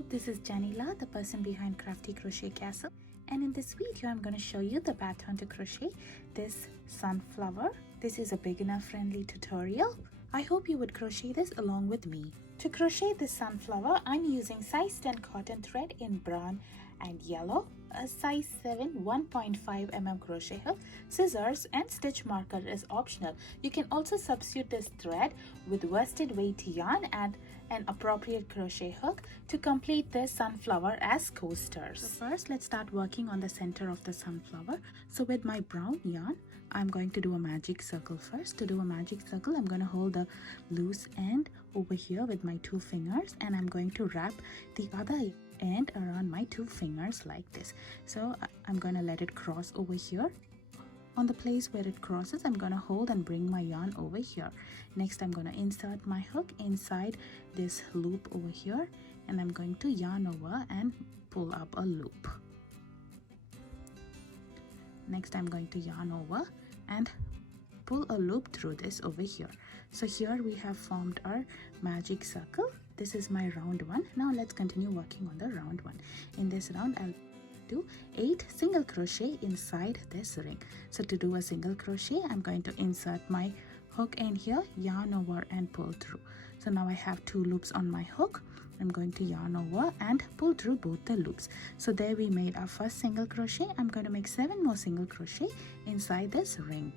Hello, this is Janila, the person behind Crafty Crochet Castle, and in this video I'm going to show you the pattern to crochet this sunflower. This is a beginner friendly tutorial. I hope you would crochet this along with me. To crochet this sunflower, I'm using size 10 cotton thread in brown and yellow, a size 7 1.5 mm crochet hook, scissors and stitch marker is optional. You can also substitute this thread with worsted weight yarn and an appropriate crochet hook to complete this sunflower as coasters. So first, let's start working on the center of the sunflower. So with my brown yarn, I'm going to do a magic circle first. To do a magic circle, I'm going to hold the loose end over here with my 2 fingers, and I'm going to wrap the other end around my 2 fingers like this. So I'm going to let it cross over here. On the place where it crosses, I'm going to hold and bring my yarn over here. Next, I'm going to insert my hook inside this loop over here, and I'm going to yarn over and pull up a loop. Next, I'm going to yarn over and pull a loop through this over here. So here we have formed our magic circle. This is my round one. Now let's continue working on the round one. In this round, I'll do 8 single crochet inside this ring. So to do a single crochet, I'm going to insert my hook in here, yarn over and pull through. So now I have 2 loops on my hook. I'm going to yarn over and pull through both the loops. So there we made our first single crochet. I'm going to make 7 more single crochet inside this ring.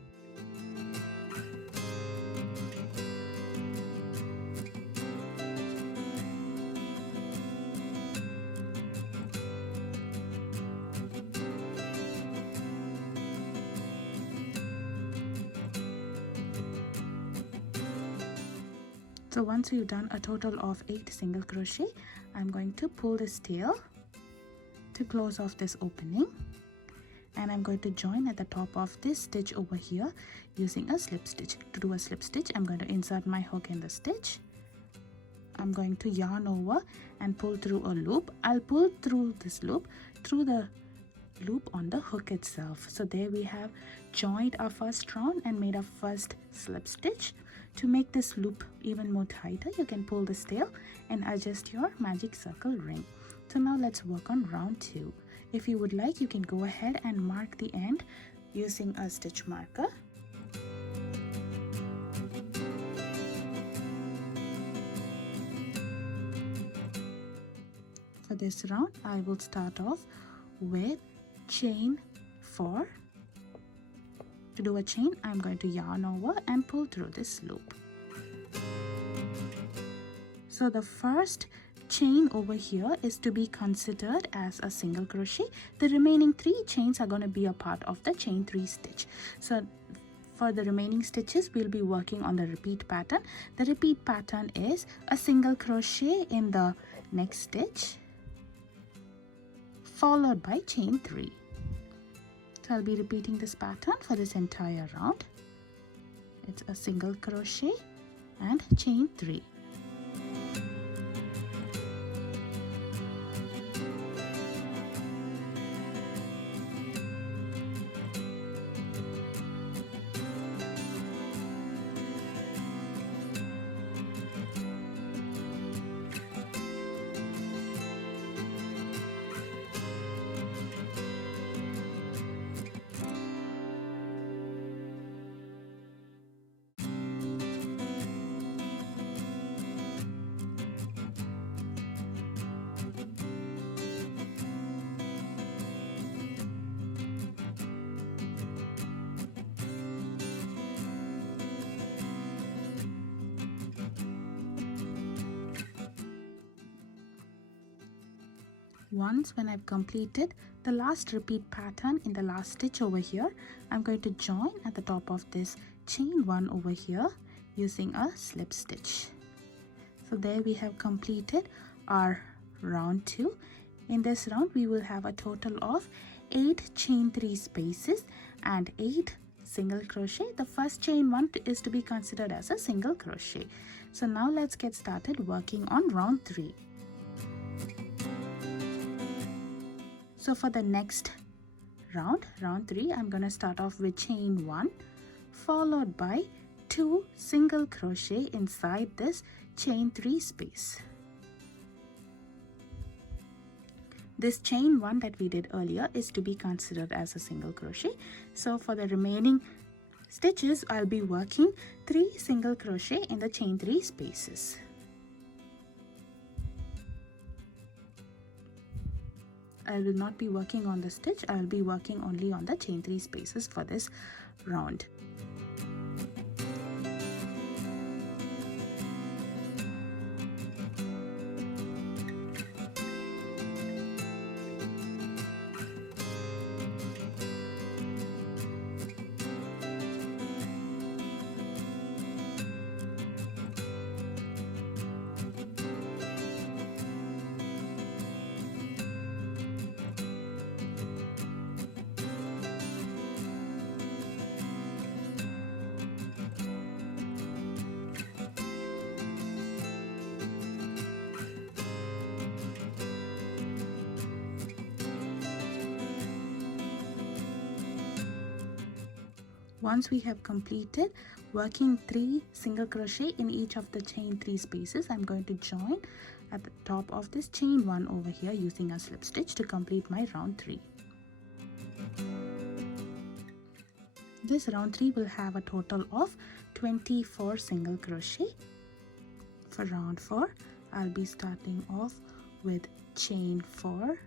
So once you've done a total of 8 single crochet, I'm going to pull this tail to close off this opening, and I'm going to join at the top of this stitch over here using a slip stitch. To do a slip stitch, I'm going to insert my hook in the stitch. I'm going to yarn over and pull through a loop. I'll pull through this loop through the loop on the hook itself. So there we have joined our first round and made our first slip stitch. To make this loop even more tighter, you can pull this tail and adjust your magic circle ring. So now let's work on round 2. If you would like, you can go ahead and mark the end using a stitch marker. For this round, I will start off with chain 4. To do a chain, I'm going to yarn over and pull through this loop. So the first chain over here is to be considered as a single crochet. The remaining 3 chains are going to be a part of the chain 3 stitch. So for the remaining stitches, we'll be working on the repeat pattern. The repeat pattern is a single crochet in the next stitch followed by chain 3. So I'll be repeating this pattern for this entire round. It's a single crochet and chain 3. Once when I've completed the last repeat pattern in the last stitch over here, I'm going to join at the top of this chain 1 over here using a slip stitch. So there we have completed our round 2. In this round, we will have a total of 8 chain 3 spaces and 8 single crochet. The first chain 1 is to be considered as a single crochet. So now let's get started working on round 3. So for the next round, round 3, I'm going to start off with chain 1 followed by 2 single crochet inside this chain 3 space. this chain one that we did earlier is to be considered as a single crochet. So for the remaining stitches, I'll be working 3 single crochet in the chain 3 spaces. I will not be working on the stitch. I will be working only on the chain 3 spaces for this round. Once we have completed working 3 single crochet in each of the chain 3 spaces, I'm going to join at the top of this chain 1 over here using a slip stitch to complete my round 3. This round 3 will have a total of 24 single crochet. For round 4, I'll be starting off with chain 4.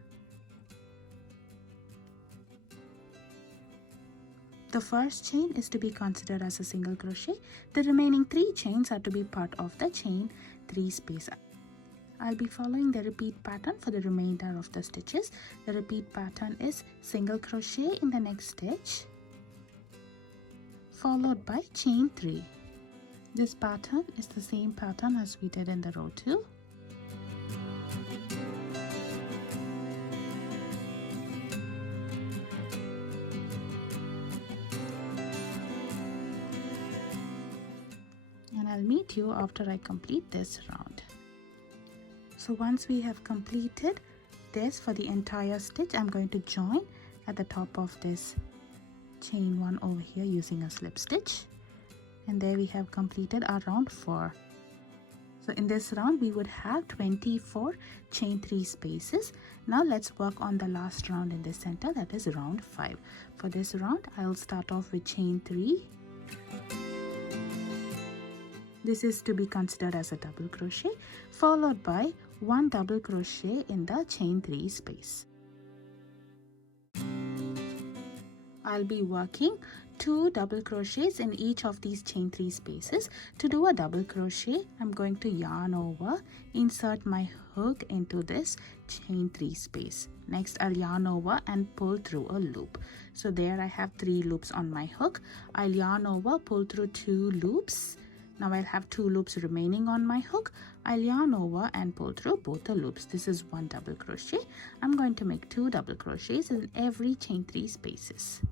The first chain is to be considered as a single crochet. The remaining 3 chains are to be part of the chain 3 space. I'll be following the repeat pattern for the remainder of the stitches. The repeat pattern is single crochet in the next stitch, followed by chain 3. This pattern is the same pattern as we did in the row 2. I'll meet you after I complete this round. So once we have completed this for the entire stitch, I'm going to join at the top of this chain 1 over here using a slip stitch, and there we have completed our round 4. So in this round we would have 24 chain 3 spaces. Now let's work on the last round in the center, that is round 5. For this round I'll start off with chain 3. This is to be considered as a double crochet, followed by 1 double crochet in the chain 3 space. I'll be working 2 double crochets in each of these chain 3 spaces. To do a double crochet, I'm going to yarn over, insert my hook into this chain 3 space. Next, I'll yarn over and pull through a loop. So there I have 3 loops on my hook. I'll yarn over, pull through 2 loops. Now I'll have 2 loops remaining on my hook. I'll yarn over and pull through both the loops. This is 1 double crochet. I'm going to make 2 double crochets in every chain 3 spaces.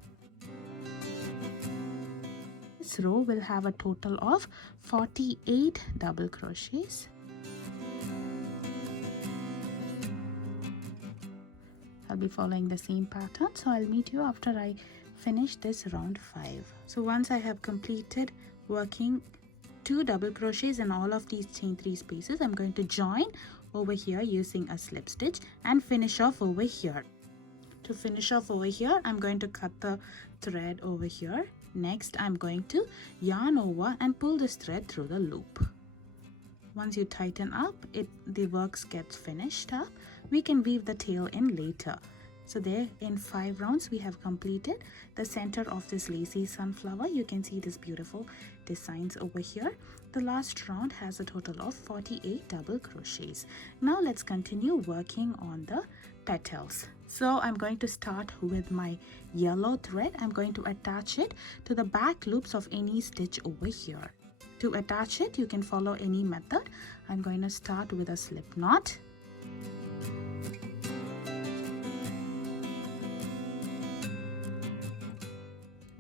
This row will have a total of 48 double crochets. I'll be following the same pattern, so I'll meet you after I finish this round 5. So once I have completed working 2 double crochets in all of these chain 3 spaces, I'm going to join over here using a slip stitch and finish off over here. To finish off over here, I'm going to cut the thread over here. Next, I'm going to yarn over and pull this thread through the loop. Once you tighten up, the work gets finished up. We can weave the tail in later. So there, in 5 rounds we have completed the center of this lacy sunflower. You can see this beautiful designs over here. The last round has a total of 48 double crochets. Now let's continue working on the petals. So I'm going to start with my yellow thread. I'm going to attach it to the back loops of any stitch over here. To attach it, you can follow any method. I'm going to start with a slip knot.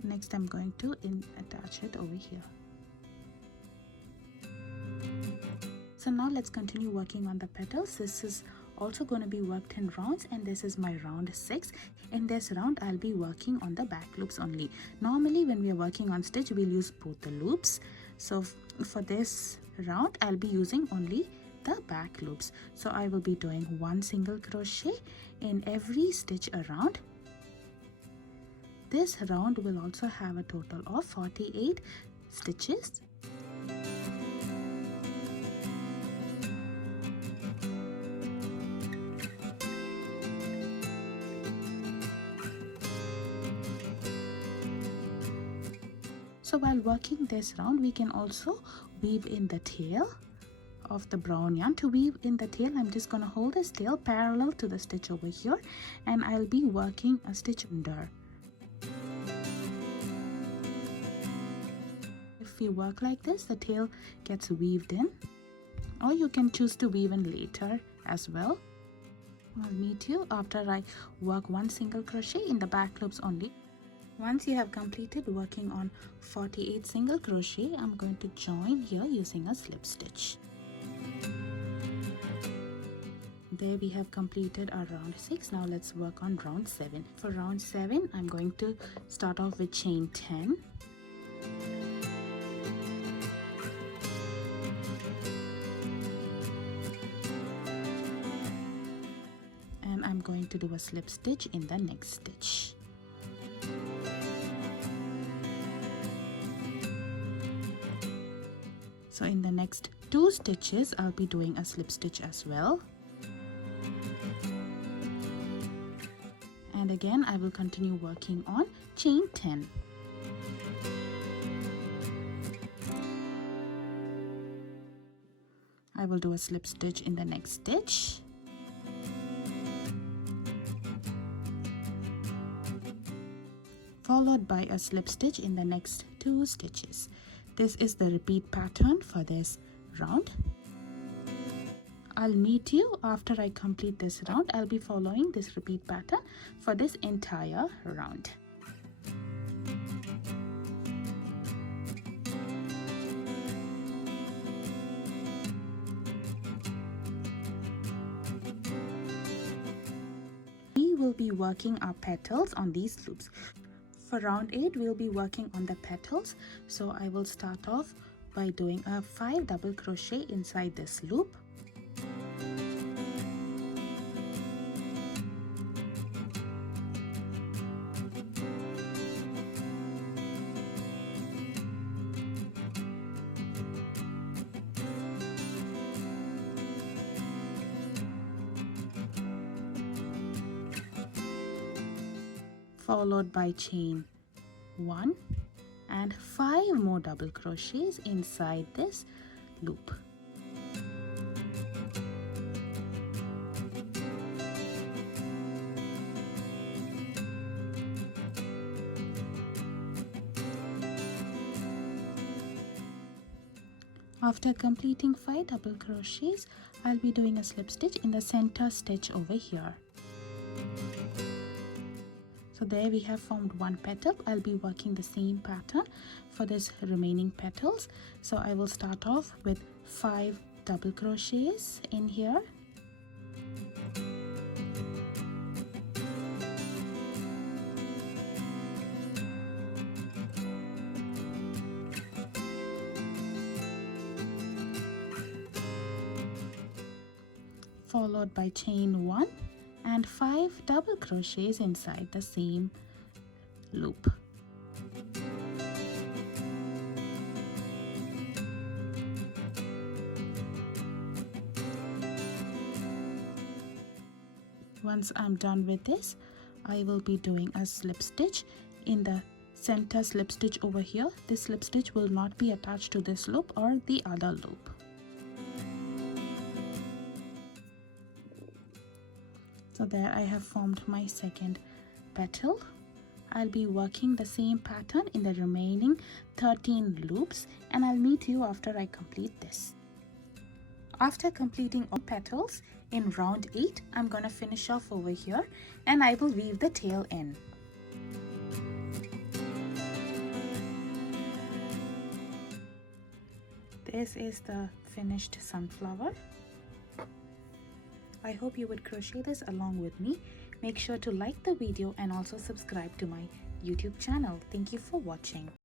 Next, I'm going to attach it over here. So now let's continue working on the petals. This is also going to be worked in rounds, and this is my round 6. In this round, I'll be working on the back loops only. Normally, when we are working on stitch, we'll use both the loops. So for this round, I'll be using only the back loops. So I will be doing 1 single crochet in every stitch around. This round will also have a total of 48 stitches. So while working this round, we can also weave in the tail of the brown yarn. To weave in the tail, I'm just going to hold this tail parallel to the stitch over here, and I'll be working a stitch under. If you work like this, the tail gets weaved in, or you can choose to weave in later as well. I'll meet you after I work 1 single crochet in the back loops only. Once you have completed working on 48 single crochet, I'm going to join here using a slip stitch. There we have completed our round 6. Now let's work on round 7. For round 7, I'm going to start off with chain 10. And I'm going to do a slip stitch in the next stitch. So in the next 2 stitches, I'll be doing a slip stitch as well. And again, I will continue working on chain 10. I will do a slip stitch in the next stitch. Followed by a slip stitch in the next 2 stitches. This is the repeat pattern for this round. I'll meet you after I complete this round. I'll be following this repeat pattern for this entire round. We will be working our petals on these loops. For round 8, we'll be working on the petals. So I will start off by doing a 5 double crochet inside this loop. Followed by chain 1 and 5 more double crochets inside this loop. After completing 5 double crochets, I'll be doing a slip stitch in the center stitch over here. So there we have formed 1 petal. I'll be working the same pattern for this remaining petals. So I will start off with 5 double crochets in here. Followed by chain 1 and 5 double crochets inside the same loop. Once I'm done with this, I will be doing a slip stitch in the center slip stitch over here. This slip stitch will not be attached to this loop or the other loop. So there I have formed my second petal. I'll be working the same pattern in the remaining 13 loops, and I'll meet you after I complete this. After completing all petals in round 8, I'm gonna finish off over here and I will weave the tail in. This is the finished sunflower. I hope you would crochet this along with me. Make sure to like the video and also subscribe to my YouTube channel. Thank you for watching.